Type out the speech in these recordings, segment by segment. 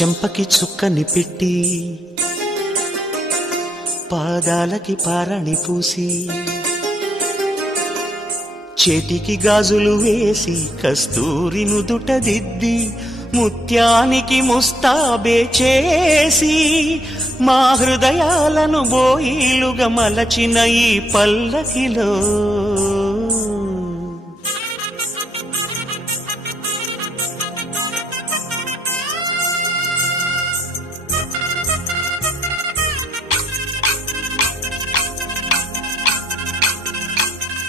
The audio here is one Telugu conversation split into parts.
చెంపకి చుక్కని పెట్టి పాదాలకి పారణి పూసి చేతికి గాజులు వేసి కస్తూరి నుదుట దిద్ది ముత్యానికి ముస్తాబే చేసి మా హృదయాలను బోయిలుగా మలచిన ఈ పల్లకిలో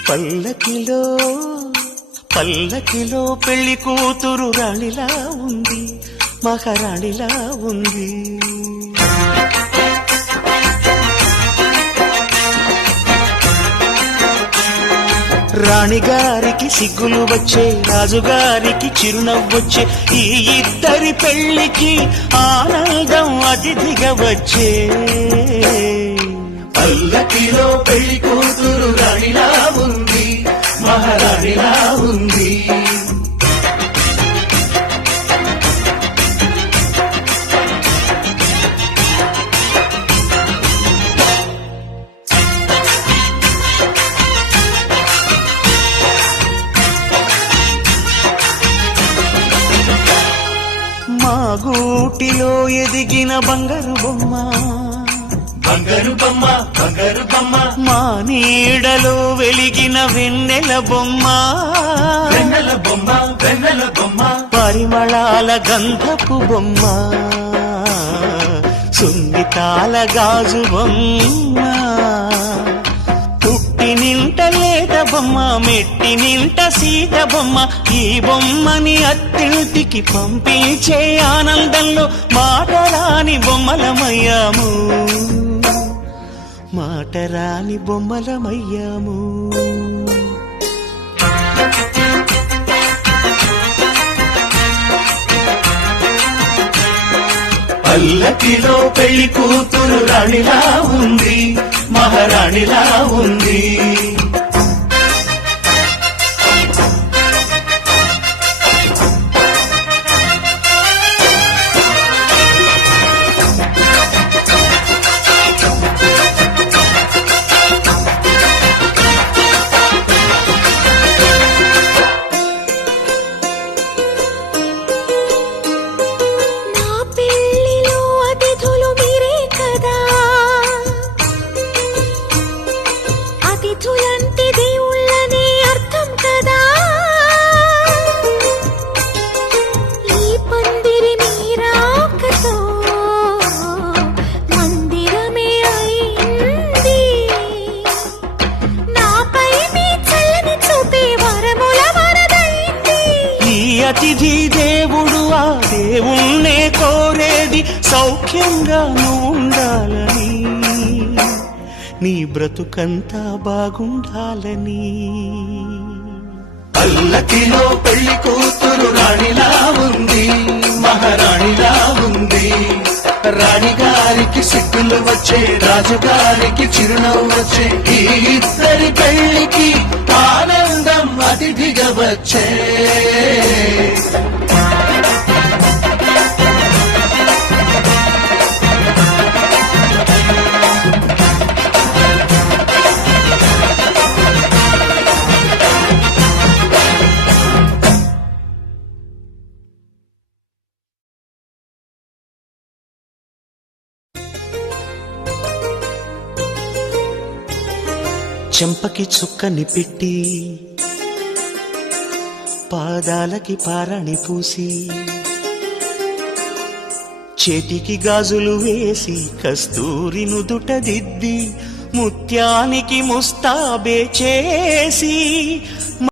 పల్లకిలో పల్లకిలో పెళ్లి కూతురు రాణిలా ఉంది, మహారాణిలా ఉంది. రాణిగారికి సిగ్గులు వచ్చే, రాజుగారికి చిరునవ్వొచ్చే, ఈ ఇద్దరి పెళ్లికి ఆనందం అతిథిగా వచ్చే. పల్లకిలో పెళ్లి కూతురు రాణిలా ఉంది, మహారాణిలా ఉంది. మా గూటిలో ఎదిగిన బంగారు బొమ్మ, బంగారు బొమ్మ, బంగారు బొమ్మ. మా నీడలో వెలిగిన వెన్నెల బొమ్మ, వెన్నెల బొమ్మ, వెన్నెల బొమ్మ. పరిమళాల గంధపు బొమ్మ, సున్నితాల గాజు బొమ్మ. పుట్టి నింట లేత బొమ్మ, మెట్టి నింట సీత బొమ్మ. ఈ బొమ్మని అత్తింటికి పంపించే ఆనందంలో మాటరాని బొమ్మలమయ్యాము, మాటరాని బొమ్మలమయ్యాము. పల్లకిలో పెళ్లి కూతురు రాణిలా ఉంది, మహారాణిలా ఉంది. అతిథి దేవుడు ఆ దేవుణ్ణే కోరేది సౌఖ్యంగా ఉండాలని, నీ బ్రతుకంతా బాగుండాలని. పల్లకిలో పెళ్లి కూతురు రాణిలా ఉంది, మహారాణిలా ఉంది. రాణిగారికి సిగ్గులు వచ్చే, రాజుగారికి చిరునవ్వు వచ్చే, ఈ ఇద్దరి పెళ్లికి ఆనందం అతిథిగా వచ్చే. చెంపకి చుక్కని పెట్టి పాదాలకి పారణి పూసి చేతికి గాజులు వేసి కస్తూరి నుదుట దిద్ది ముత్యానికి ముస్తాబే చేసి